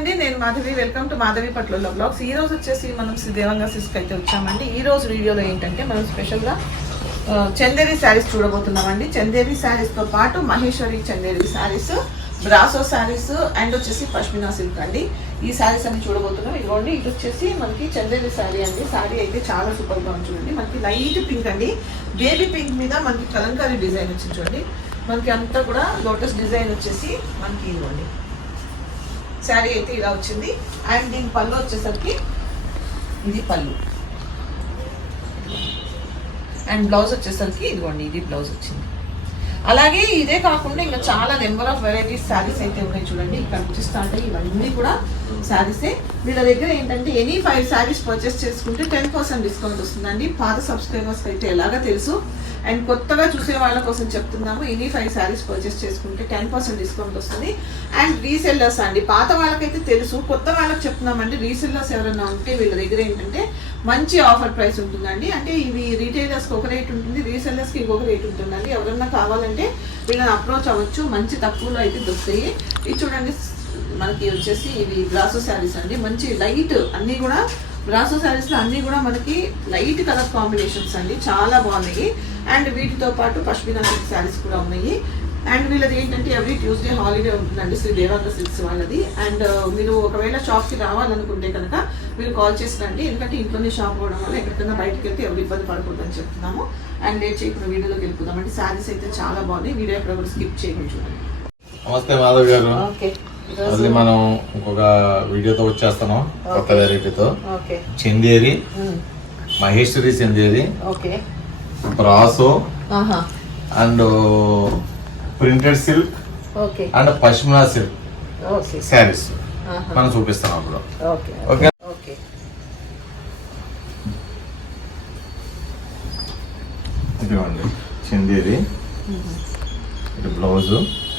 అండి. నేను Madhavi. Welcome to Madhavi పట్ల బ్లాగ్స్ ఈ రోజు వచ్చేసి మనం శ్రీ దేవంగా సిస్క్ అయితే వచ్చామండి. ఈ రోజు వీడియోలో ఏంటంటే మనం స్పెషల్గా చందేరి శారీస్ చూడబోతున్నామండి. చందేరి శారీస్తో పాటు మహేశ్వరి చందేరి శారీస్ బ్రాసో శారీస్ అండ్ వచ్చేసి పష్మినా సిల్క్ అండి. ఈ శారీస్ అన్ని చూడబోతున్నాం. ఇదిగోండి ఇది వచ్చేసి మనకి చందేరి శారీ అండి. శారీ అయితే చాలా సూపర్గా ఉంది చూడండి. మనకి లైట్ పింక్ అండి. బేబీ పింక్ మీద మనకి కలంకారీ డిజైన్ వచ్చింది చూడండి. మనకి అంతా కూడా లోటస్ డిజైన్ వచ్చేసి మనకి ఇదిగోండి. శారీ అయితే ఇలా వచ్చింది. అండ్ దీని పళ్ళు వచ్చేసరికి ఇది పళ్ళు. అండ్ బ్లౌజ్ వచ్చేసరికి ఇదిగోండి ఇది బ్లౌజ్ వచ్చింది. అలాగే ఇదే కాకుండా ఇంకా చాలా నెంబర్ ఆఫ్ వెరైటీస్ శారీస్ అయితే ఉన్నాయి చూడండి. ఇక్కడ నుంచి ఇవన్నీ కూడా శారీసే. వీళ్ళ దగ్గర ఏంటంటే ఎనీ ఫైవ్ శారీస్ పర్చేస్ చేసుకుంటే టెన్ పర్సెంట్ డిస్కౌంట్ వస్తుందండి. పాత సబ్స్క్రైబర్స్ అయితే ఎలాగా తెలుసు. అండ్ కొత్తగా చూసే వాళ్ళ కోసం చెప్తున్నాము ఎనీ ఫైవ్ శారీస్ పర్చేస్ చేసుకుంటే టెన్ పర్సెంట్ డిస్కౌంట్ వస్తుంది. అండ్ రీసెల్లర్స్ అండి పాత వాళ్ళకైతే తెలుసు కొత్త వాళ్ళకి చెప్తున్నామండి రీసెల్లర్స్ ఎవరైనా ఉంటే వీళ్ళ దగ్గర ఏంటంటే మంచి ఆఫర్ ప్రైస్ ఉంటుందండి. అంటే ఇవి రీటైలర్స్కి ఒక రేట్ ఉంటుంది రీసెల్లర్స్కి ఇంకొక రేట్ ఉంటుందండి. ఎవరన్నా కావాలంటే వీళ్ళని అప్రోచ్ అవ్వచ్చు మంచి తక్కువలో అయితే దొరుకుతాయి. ఇది చూడండి మనకి వచ్చేసి ఇవి గ్లాసు శారీస్ అండి. మంచి లైట్ అన్నీ కూడా బ్రాసో శారీస్లో అన్నీ కూడా మనకి లైట్ కలర్ కాంబినేషన్స్ అండి చాలా బాగున్నాయి. అండ్ వీటితో పాటు పష్మినా సిల్క్ శారీస్ కూడా ఉన్నాయి. అండ్ వీళ్ళది ఏంటంటే ఎవ్రీ ట్యూస్డే హాలిడే ఉంటుందండి శ్రీ దేవాంగ సిల్క్స్ వాళ్ళది. అండ్ మీరు ఒకవేళ షాప్కి రావాలనుకుంటే కనుక మీరు కాల్ చేసి రండి ఎందుకంటే ఇంట్లోనే షాప్ అవ్వడం వల్ల ఎక్కడికైనా బయటకు వెళ్తే ఎవరు ఇబ్బంది పడకూడదని చెప్తున్నాము. అండ్ లేట్ చేయకుండా వీడియోలోకి వెళ్ళిపోదామండి. శారీస్ అయితే చాలా బాగున్నాయి. వీడియో ఎక్కడ కూడా స్కిప్ చేయకుండా చూడండి. నమస్తే మాధవ్ గారు. ఓకే మళ్ళీ మనం ఇంకొక వీడియోతో వచ్చేస్తున్నాం కొత్త వెరైటీతో Chanderi Maheshwari Chanderi brasso and printed silk and pashmina silk saris. మనం చూపిస్తాం అప్పుడు. ఓకే ఓకే ఓకే ఇదిగోండి చందేరి ఇది బ్లౌజ్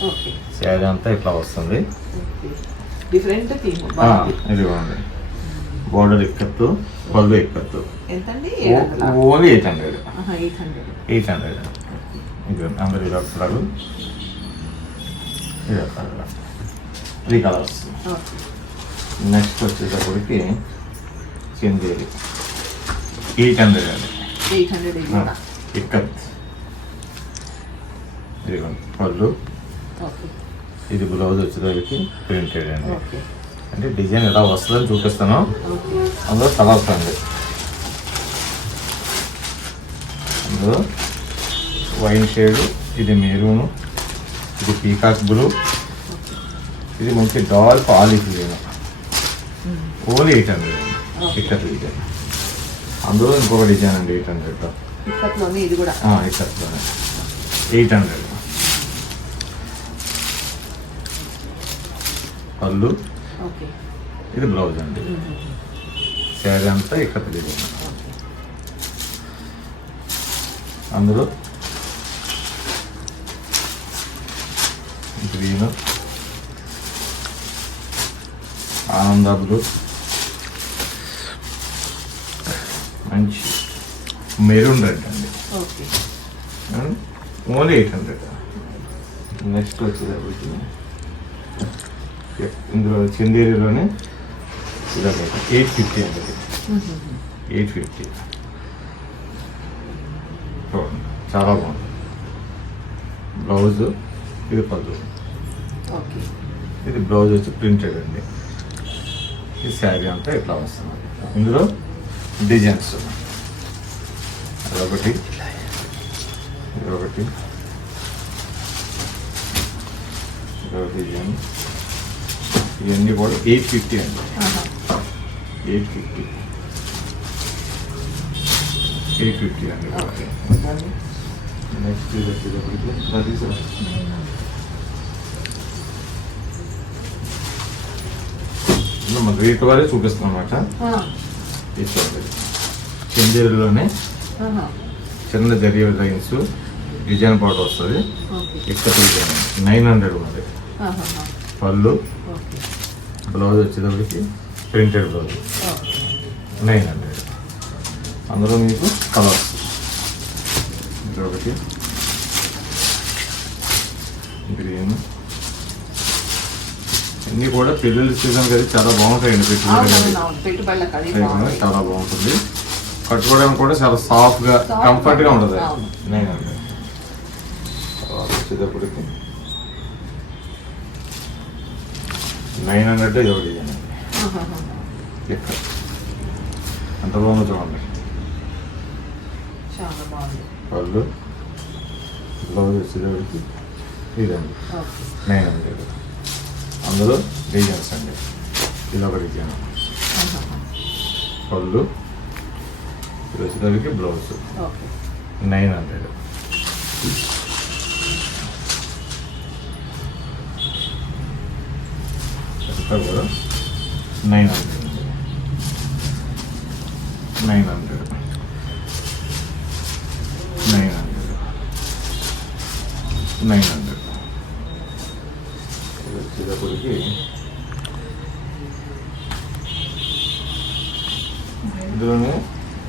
ఓకే శారీ అంతా ఇట్లా వస్తుంది. డిఫరెంట్ ఇదిగోండి బోర్డర్ ఇక్కత్తు పళ్ళు ikat. Only eight hundred eight hundred ఇది అందరు ఇది కలర్ ఇది కలర్ త్రీ కలర్స్ నెక్స్ట్ వచ్చేటప్పటికి చందేరి ఎయిట్ హండ్రెడ్ అండి. ఇక్కత్. ఇదిగోండి పళ్ళు. ఓకే. ఇది బ్లౌజ్ వచ్చేటప్పటికి ప్రింటెడ్ అండి. అంటే డిజైన్ ఎలా వస్తుందని చూపిస్తాను. అందులో కలర్స్ అండి. అందులో వైన్ షేడ్ ఇది మెరూన్ ఇది పీకాక్ బ్లూ ఇది మంచి olive green only eight hundred ఇక్కడ డిజైన్. అందులో ఇంకొక డిజైన్ అండి ఎయిట్ హండ్రెడ్ ఇక్కడలోనే ఎయిట్ హండ్రెడ్. పళ్ళు. ఇది బ్లౌజ్ అండి. శారీ అంతా ఇక్కడ డిజైన్ అందులో గ్రీన్ ఆనంద బ్లూ మంచి మెరూన్ రెడ్ అండి. Only eight hundred. నెక్స్ట్ వచ్చేటప్పటికి ఇందులో చందేరిలోనే ఇదొక ఎయిట్ ఫిఫ్టీ అండి ఎయిట్ ఫిఫ్టీ చాలా బాగుంది. బ్లౌజ్ ఇది పళ్ళు. ఓకే. ఇది బ్లౌజ్ వచ్చి ప్రింటెడ్ అండి. ఈ శారీ అంతా ఇట్లా వస్తుంది ఇందులో డిజైన్స్ అదొకటి. ఇదొకటి. ఇదొక డిజైన్. ఇవన్నీ కూడా ఎయిట్ ఫిఫ్టీ అండి. Eight fifty. ఎయిట్ ఫిఫ్టీ అండి. నెక్స్ట్ ఇది వచ్చేటప్పటికి అది సార్ మన రేట్ వారే చూపిస్తాం చూడండి చందేరులోనే చిన్న జరిగే లైన్స్ డిజైన్ పాట వస్తుంది. ఇక్కడ నైన్ హండ్రెడ్ ఉన్నది పళ్ళు. బ్లౌజ్ వచ్చేటప్పటికి ప్రింటెడ్ బ్లౌజ్. Nine hundred. అందులో మీకు కలర్స్ ఒకటి గ్రీన్. ఇన్ని కూడా పెళ్ళిళ్ళ సీజన్ కదా చాలా బాగుంటాయండి పెట్టుబడి చాలా బాగుంటుంది. కట్టుకోవడానికి కూడా చాలా సాఫ్ట్గా Soft కంఫర్ట్గా గా ఉంటుంది. నేను వచ్చేటప్పటికి నైన్ హండ్రెడ్ ఇది ఒకటి ఇవ్వండి. ఆహాహా. ఇక్కడ ఎంత బాగుందో చూడండి చాలా బాగుంది వాళ్ళు బ్లౌజ్ వచ్చేటప్పటికి ఇదండి ఓకే నైన్ హండ్రెడ్ అందులో డిజైన్స్ అండి ఇది ఒక డిజైన్ ఆహాహా. పళ్ళు ఇది వచ్చేటప్పటికి బ్లౌజ్ ఓకే నైన్ హండ్రెడ్ కూడా nine hundred nine hundred nine hundred nine hundred వచ్చేటప్పటికి ఇందులోనే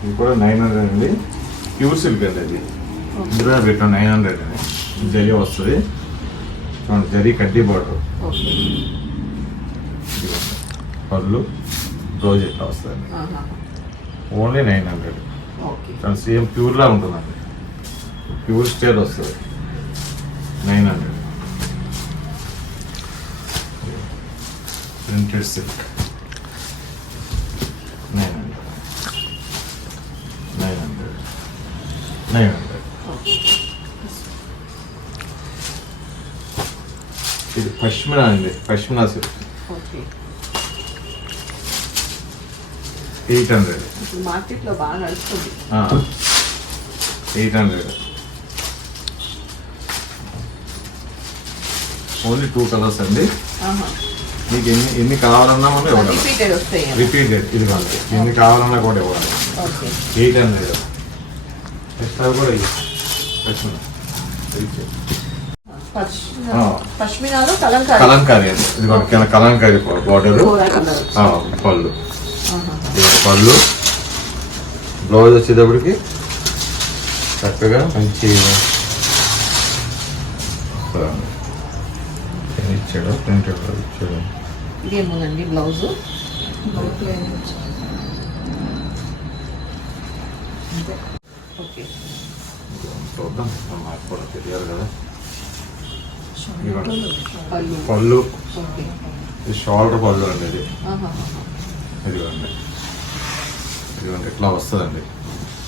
ఇది కూడా నైన్ హండ్రెడ్ అండి. ప్యూర్ సిల్క్ అండి అది. ఇందులో పెట్టాం నైన్ హండ్రెడ్ అని జరీ వస్తుంది. జరీ కడ్డీ బార్డర్ ఓకే పళ్ళు బ్లౌజ్ ఇట్లా వస్తుంది. ఓన్లీ నైన్ హండ్రెడ్ చాలా సేమ్ ప్యూర్లా ఉంటుందండి. ప్యూర్ స్టైల్ వస్తుంది. Nine hundred printed silk nine hundred nine hundred nine hundred ఇది పశ్మినా అండి? పశ్మినా సిల్క్ ఎయిట్ హండ్రెడ్ మార్కెట్లో బాగా నడుస్తుంది. Eight hundred only two colours అండి. మీకు ఎన్ని ఎన్ని కావాలన్నా మనం ఇవ్వగలం. రిపీటెడ్ ఇది కాదు ఎన్ని కావాలన్నా కూడా ఇవ్వాలి ఎయిట్ హండ్రెడ్ ఎక్స్ట్రా కూడా ఇవ్వాలి కలంకారీ. కలంకారీ అండి. ఇది కలంకారీ బార్డర్ పళ్ళు. పళ్ళు. బ్లౌజ్ వచ్చేటప్పటికి చక్కగా మంచి ఇచ్చాడు ప్రింటెడ్ ఇచ్చాడు. ఇదేమోనండి బ్లౌజు? ఓకే. చూద్దాం. మాకు కూడా తెలియాలి కదా. పళ్ళు. షోల్డర్ పళ్ళు అండి ఇది. ఇదిగోండి. ఇదిగోండి ఇట్లా వస్తుందండి?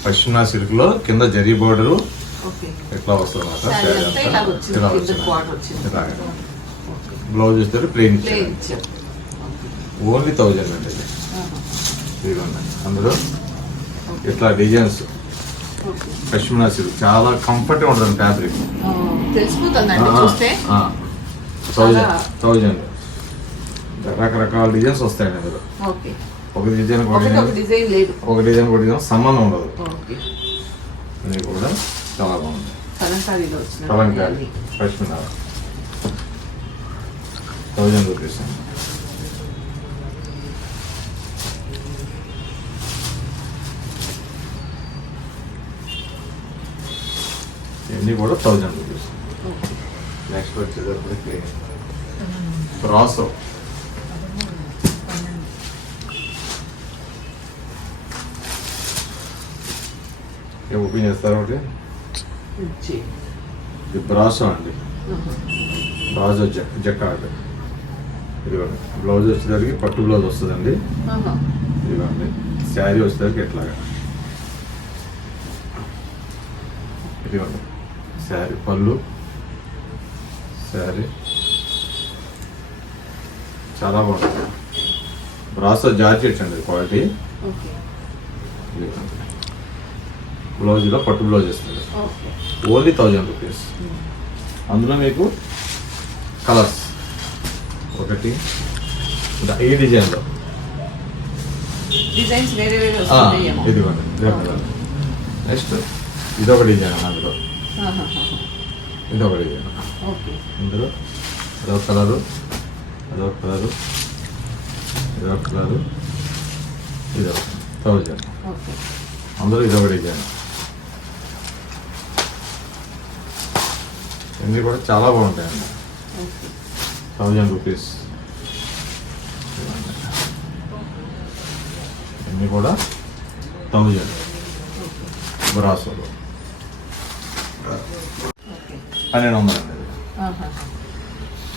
పశ్చిమ సిల్క్లో కింద జరీ బోర్డరు ఇట్లా వస్తుంది ఓకే. బ్లౌజ్ వస్తే ప్లెయిన్ ఓన్లీ థౌజండ్ అండి ఇది. ఇదిగోండి అందులో ఇట్లా డిజైన్స్ ఓకే పశ్చిమ సిల్క్ చాలా కంఫర్ట్గా ఉంటుంది ఫ్యాబ్రిక్ ఆ, తెలిసిపోతుందండి చూస్తే? థౌజండ్ రకరకాల డిజైన్స్ వస్తాయండి అందులో. ఒక డిజైన్ ఒక డిజైన్. ఒక డిజైన్ ఒక డిజైన్ సంబంధం ఉండదు. ఇది కూడా చాలా బాగుంది. కలంకారీ పశ్చిమ థౌజండ్ రూపీస్ అండి. ఇవన్నీ కూడా థౌజండ్ రూపీస్. నెక్స్ట్ వచ్చేటప్పటికి బ్రాసో ఏం ఓపెన్ చేస్తారా ఒకటి? ఇది బ్రాసో అండి. బ్రాజో జ జకార్డ్. ఇదిగోండి. బ్లౌజ్ వచ్చేసరికి పట్టు బ్లౌజ్ వస్తుందండి. ఇదిగోండి. శారీ వచ్చేసరికి ఎట్లాగా? ఇదిగోండి. శారీ పళ్ళు. శారీ. చాలా బాగుంటుంది బ్రాసో జార్జెట్ అండి క్వాలిటీ బ్లౌజ్లో పట్టు బ్లౌజ్ ఇస్తుంది ఓన్లీ థౌజండ్ రూపీస్ అందులో మీకు కలర్స్ ఒకటి. ఈ డిజైన్లో. ఇదిగోండి నెక్స్ట్ ఇదొక డిజైన్ అందులో. ఇదొకటి ఇందులో అదొక కలరు అదొక కలరు ఇదొక కలరు ఇదొక థౌజండ్ అందులో ఇదొకటి ఇవన్నీ కూడా చాలా బాగుంటాయండి. Thousand rupees. ఇవన్నీ కూడా థౌజండ్. బ్రాసోలు. పన్నెండు వందలు. ఆహా.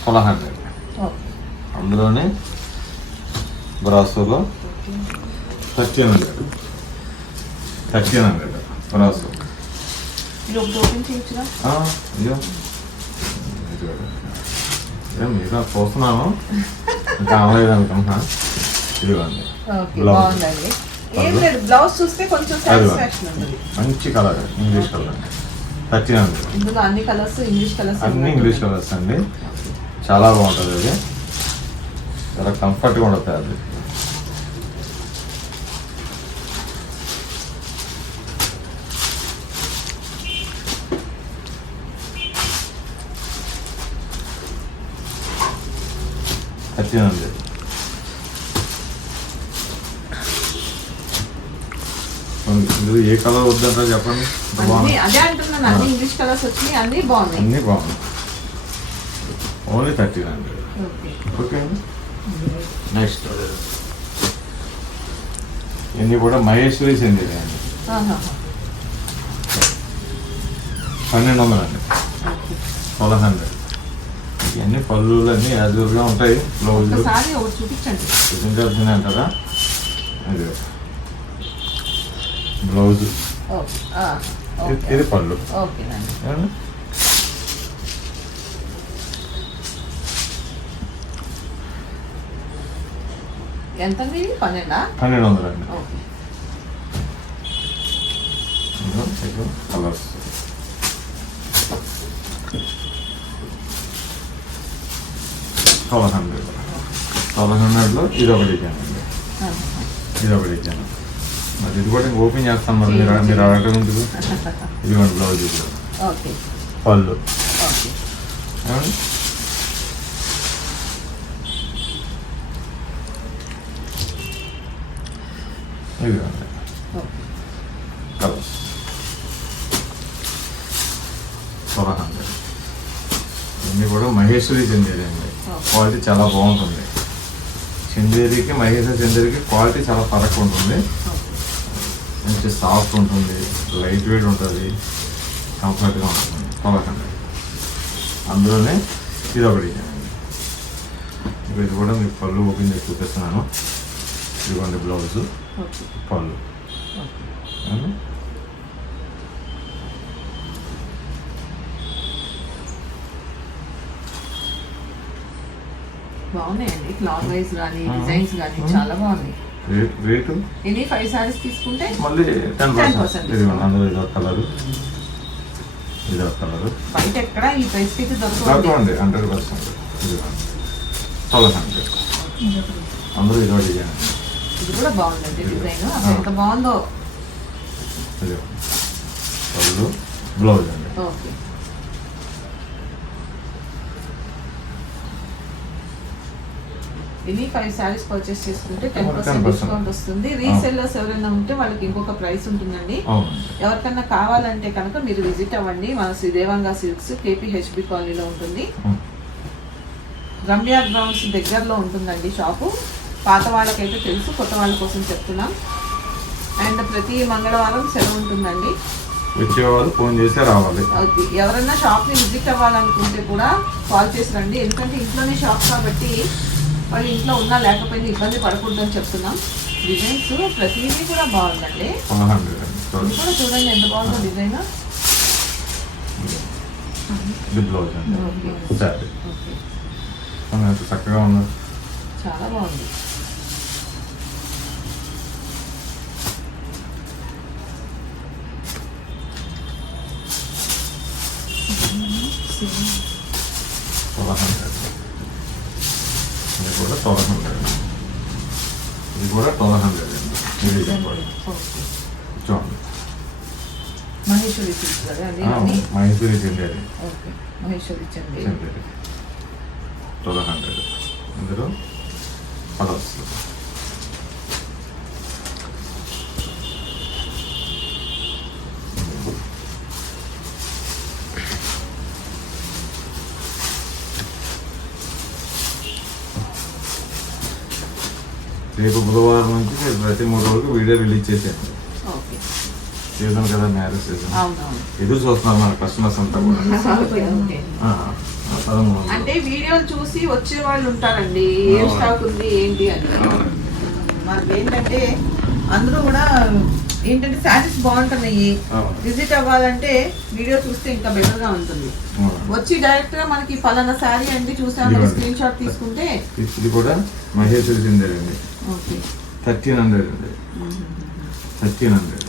ట్వెల్వ్ హండ్రెడ్ అందులోనే బ్రాసోలో thirteen hundred thirteen hundred brasso. ఏం మీరు చూస్తున్నాను ఇంకా అవ్వలేదు అనుకుంటున్నా. ఇదిగోండి. బ్లౌజ్. చూస్తే కొంచెం మంచి colour English colour. Thirteen hundred ఇందులో అన్ని కలర్స్ ఇంగ్లీష్ కలర్స్ అన్ని ఇంగ్లీష్ కలర్స్ అండి. చాలా బాగుంటుంది అది. చాలా కంఫర్ట్గా ఉంటుంది అది. థర్టీన్ హండ్రెడ్ ఇందులో ఏ కలర్ వద్దంటారు చెప్పండి? అదే అంటున్నాను. అన్ని ఇంగ్లీష్ కలర్స్ వచ్చినాయి. అన్ని బాగున్నాయి. అన్నీ only thirteen hundred okay. Next ఇవన్నీ కూడా మహేశ్వరి అండి. పన్నెండు వందలు అండి. ట్వెల్వ్ హండ్రెడ్ ఇవన్నీ పళ్ళులు అన్నీ యాజువల్గా ఉంటాయి. బ్లౌజ్ చూపించండి. చూపించాల్సిందే అంటారా? బ్లౌజ్. ఇది- పళ్ళు. ఇది? పన్నెండా? వందలు అండి కలర్స్ ట్వెల్వ్ హండ్రెడ్ ట్వెల్వ్ హండ్రెడ్లో ఇది ఒకటి ఇచ్చాను అండి. ఇది ఇచ్చాను మరి ఇది కూడా ఓపెన్ చేస్తాను మరి మీరు మీరు అడగటం ఎందుకు ఇదిగోండి బ్లౌజ్ ఇది ఓకే పళ్ళు ఇదిగోండి కలర్స్ హండ్రెడ్ ఇవన్నీ కూడా మహేశ్వరి చందేరి అండి క్వాలిటీ చాలా బాగుంటుంది చందేరికి మహేశ్వరి చందేరికి క్వాలిటీ చాలా ఫరక్ ఉంటుంది మంచి సాఫ్ట్ ఉంటుంది లైట్ వెయిట్ ఉంటుంది కంఫర్ట్గా ఉంటుంది. హండ్రెడ్ అందులోనే ఇది ఒకటి ఇది కూడా మీకు పళ్ళు ఓపెన్ చేసి చూపిస్తున్నాను. ఇదిగోండి బ్లౌజ్ పళ్ళు? బాగున్నాయండి. క్లాత్ వైజ్ కానీ. డిజైన్స్ కానీ. చాలా బాగున్నాయి. రేట్ ఎన్ని? ఫైవ్ సారీస్ తీసుకుంటే మళ్ళీ టెన్ 10% పర్సెంట్ అందులో ఇది కలరు ఇది కలరు బయట ఎక్కడ? ఈ ప్రైస్కి అయితే దొరకదు దొరకవండి హండ్రెడ్ పర్సెంట్ ట్వెల్వ్ హండ్రెడ్ అందులో ఇది ఇవ్వండి ఇది కూడా బాగుందండి డిజైన్ ఎంత బాగుందో. పళ్ళు బ్లౌజ్ అండి. ఓకే. ఎన్ని ఫైవ్ సారీస్ పర్చేస్ చేసుకుంటే టెన్ పర్సెంట్ 10% డిస్కౌంట్ వస్తుంది. రీసెల్లర్స్ ఎవరైనా ఉంటే వాళ్ళకి ఇంకొక ప్రైస్ ఉంటుందండి. ఎవరికన్నా కావాలంటే కనుక మీరు విజిట్ అవ్వండి. మన శ్రీదేవంగా సిల్క్స్ కేపీహెచ్బి కాలనీలో ఉంటుంది. రమ్య గ్రౌండ్స్ దగ్గరలో ఉంటుందండి షాపు పాత వాళ్ళకైతే తెలుసు కొత్త వాళ్ళ కోసం చెప్తున్నాం. అండ్ ప్రతి మంగళవారం సెలవు ఉంటుందండి. వచ్చేవాళ్ళు ఫోన్ చేస్తే రావాలి. ఎవరైనా షాప్ని విజిట్ అవ్వాలనుకుంటే కూడా కాల్ చేసి రండి. ఎందుకంటే ఇంట్లోనే షాప్ కాబట్టి వాళ్ళు ఇంట్లో ఉన్నా లేకపోయినా ఇబ్బంది పడకూడదని చెప్తున్నాం. డిజైన్స్ ప్రతిదీ కూడా బాగుందండి. ఇది. కూడా చూడండి ఎంత బాగుందో డిజైన్. ఇది బ్లౌజ్ అండి. చక్కగా చాలా బాగుంది. ట్వెల్వ్ హండ్రెడ్ ఇది కూడా ట్వెల్వ్ హండ్రెడ్ అండి ఇది చూడండి మహేశ్వరి మైసూరి చెందేది ఓకే మహేశ్వరి చెందేది ట్వెల్వ్ హండ్రెడ్ ఇందులో కలర్స్ రేపు బుధవారం నుంచి ప్రతి మూడు రోజులకు వీడియో రిలీజ్ ఓకే సీజన్ కదా మ్యారేజ్ సీజన్ ఎదురు చూస్తున్నారు మన కస్టమర్స్ అంతా కూడా. అంటే వీడియోలు చూసి వచ్చే వాళ్ళు ఉంటారండి ఏం. స్టాక్ ఉంది ఏంటి అని. మనకి ఏంటంటే అందరూ కూడా ఏంటంటే శారీస్ బాగుంటున్నాయి. విజిట్ అవ్వాలంటే వీడియో చూస్తే ఇంకా బెటర్గా ఉంటుంది. వచ్చి డైరెక్ట్గా మనకి పలానా శారీ అండి ఇదిగోండి. స్క్రీన్ షాట్ తీసుకుంటే ఇది- కూడా అండి ఓకే థర్టీన్ హండ్రెడ్ అండి thirteen hundred.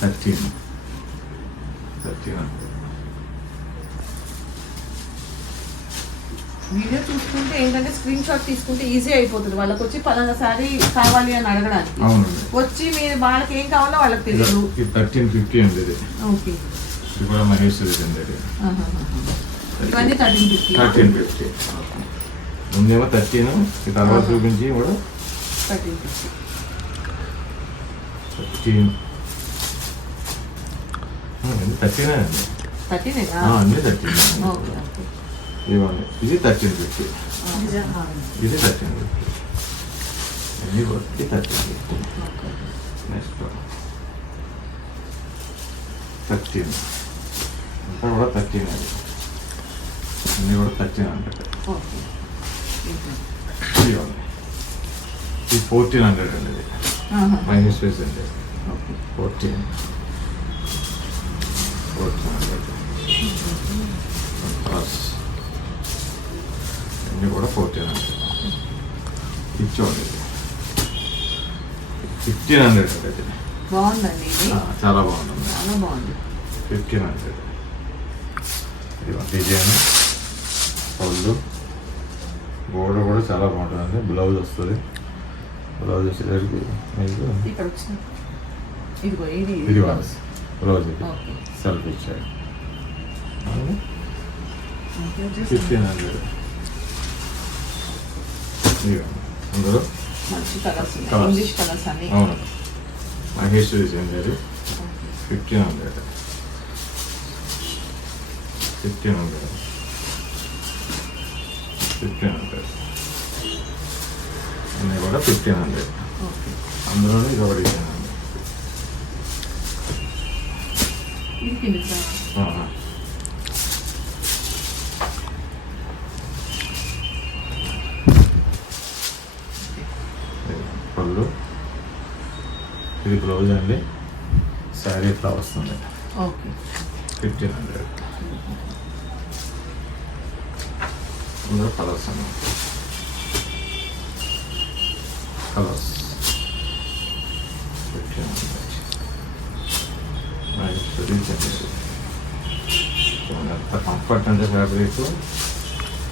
Thirteen. Thirteen hundred. Video చూసుకుంటే ఏంటంటే స్క్రీన్ షాట్ తీసుకుంటే ఈజీ అయిపోతుంది. వాళ్ళకి వచ్చి పలానా శారీ కావాలి అని అడగడానికి. వచ్చి మీరు వాళ్ళకి ఏం కావాలో వాళ్ళకి తెలియదు థర్టీన్ ఫిఫ్టీ అండి ఓకే. ఇది కూడా మహేశ్వరి సిందర్ ఇవన్నీ థర్టీన్ ఫిఫ్టీ. Thirteen fifty. ముందేమో థర్టీన్ తర్వాత చూపించి కూడా థర్టీన్ థర్టీన్. అండి. అన్నీ థర్టీన్. ఇవ్వండి ఇది థర్టీన్ ఫిఫ్టీ. ఇది థర్టీన్ ఫిఫ్టీ. అన్నీ వచ్చి థర్టీన్ ఫిఫ్టీ. Next thirteen. అంతా కూడా థర్టీన్ అది. అన్నీ కూడా థర్టీన్ ఇవ్వండి ఇది ఫోర్టీన్ హండ్రెడ్ అండి ఇది మైనస్ స్పేస్ అండి ఫోర్టీన్ ఫోర్టీన్ హండ్రెడ్ ప్లస్ అన్నీ కూడా ఫోర్టీన్ హండ్రెడ్ ఇచ్చోండి ఫిఫ్టీన్ హండ్రెడ్ అండి ఇది బాగుందండి ఇది. చాలా బాగుంటుంది చాలా బాగుంది. ఫిఫ్టీన్ హండ్రెడ్ ఇది డిజైన్. పళ్ళు. బోర్డర్ కూడా చాలా బాగుంటుందండి బ్లౌజ్ వస్తుంది. బ్లౌజ్ వచ్చేసరికి మీకు ఇది బ్లౌజ్. సెల్ఫ్ ఇచ్చాడు ఫిఫ్టీన్ హండ్రెడ్ అన్ని. అవును. మహేశ్వరి చెందారు fifteen hundred fifteen hundred fifteen hundred అన్నీ కూడా ఫిఫ్టీన్ హండ్రెడ్ ఓకే అందులోనే ఇది ఒకటి పళ్ళు ఇది బ్లౌజ్ అండి శారీ ఇట్లా వస్తుంది ఓకే ఫిఫ్టీన్ హండ్రెడ్ ఇందులో కలర్స్ అండి కలర్స్ ఎంత కంఫర్ట్ అంటే ఫ్యాబ్రిక్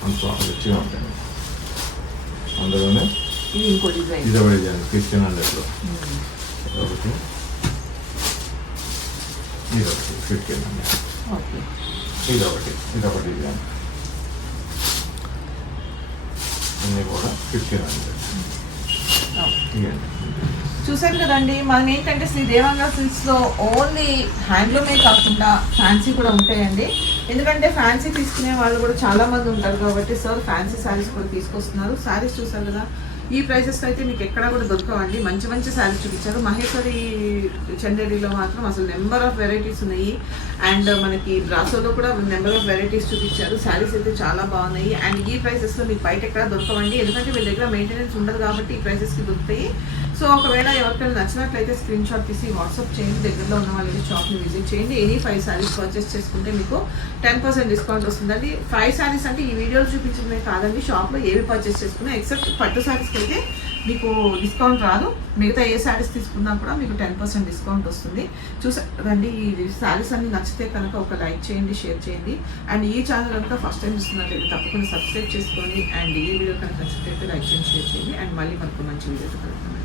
అంత రిచ్గా ఉంటుంది అందులోనే ఇది ఇంకో డిజైన్ ఫిఫ్టీన్ హండ్రెడ్లో ఒకటి ఇది ఒకటి ఫిఫ్టీన్ హండ్రెడ్ ఓకే ఇది ఒకటి ఇది డిజైన్ అన్నీ కూడా ఫిఫ్టీన్ హండ్రెడ్ ఇవ్వండి చూసారు కదండి మనం ఏంటంటే శ్రీ దేవాంగ సిల్క్స్లో ఓన్లీ హ్యాండ్లూమే కాకుండా ఫ్యాన్సీ కూడా ఉంటాయండి. ఎందుకంటే ఫ్యాన్సీ తీసుకునే వాళ్ళు కూడా చాలా మంది ఉంటారు కాబట్టి సార్ ఫ్యాన్సీ శారీస్ కూడా తీసుకొస్తున్నారు. శారీస్ చూసారు కదా ఈ ప్రైసెస్ అయితే మీకు ఎక్కడ కూడా దొరకవండి. మంచి మంచి శారీస్ చూపించారు. మహేశ్వరి చందేరిలో మాత్రం అసలు నెంబర్ ఆఫ్ వెరైటీస్ ఉన్నాయి. అండ్ మనకి బ్రాసోలో కూడా నెంబర్ ఆఫ్ వెరైటీస్ చూపించారు. శారీస్ అయితే చాలా బాగున్నాయి. అండ్ ఈ ప్రైసెస్లో మీకు బయట ఎక్కడ దొరకవండి. ఎందుకంటే వీళ్ళ దగ్గర మెయింటెనెన్స్ ఉండదు కాబట్టి ఈ ప్రైసెస్కి దొరుకుతాయి. సో ఒకవేళ ఎవరికైనా నచ్చినట్లయితే స్క్రీన్ షాట్ తీసి వాట్సాప్ చేయండి. దగ్గరలో ఉన్న వాళ్ళకి షాప్ని విజిట్ చేయండి. ఎనీ ఫైవ్ శారీస్ పర్చేస్ చేసుకుంటే మీకు టెన్ పర్సెంట్ డిస్కౌంట్ వస్తుందండి. ఫైవ్ శారీస్ అంటే ఈ వీడియోలో చూపించడమే కాదండి. షాప్లో ఏవి పర్చేస్ చేసుకున్నా ఎక్సెప్ట్ పట్టు శారీస్కి అయితే మీకు డిస్కౌంట్ రాదు. మిగతా ఏ శారీస్ తీసుకున్నా కూడా మీకు టెన్ పర్సెంట్ డిస్కౌంట్ వస్తుంది. చూసారండి ఈ శారీస్ అన్ని నచ్చితే కనుక ఒక లైక్ చేయండి షేర్ చేయండి. అండ్ ఈ ఛానల్ కనుక ఫస్ట్ టైం చూస్తున్నట్లయితే తప్పకుండా సబ్స్క్రైబ్ చేసుకోండి. అండ్ ఈ వీడియో కనుక నచ్చితే లైక్ చేయండి షేర్ చేయండి. అండ్ మళ్ళీ మనకు మంచి వీడియోతో కలుగుతామండి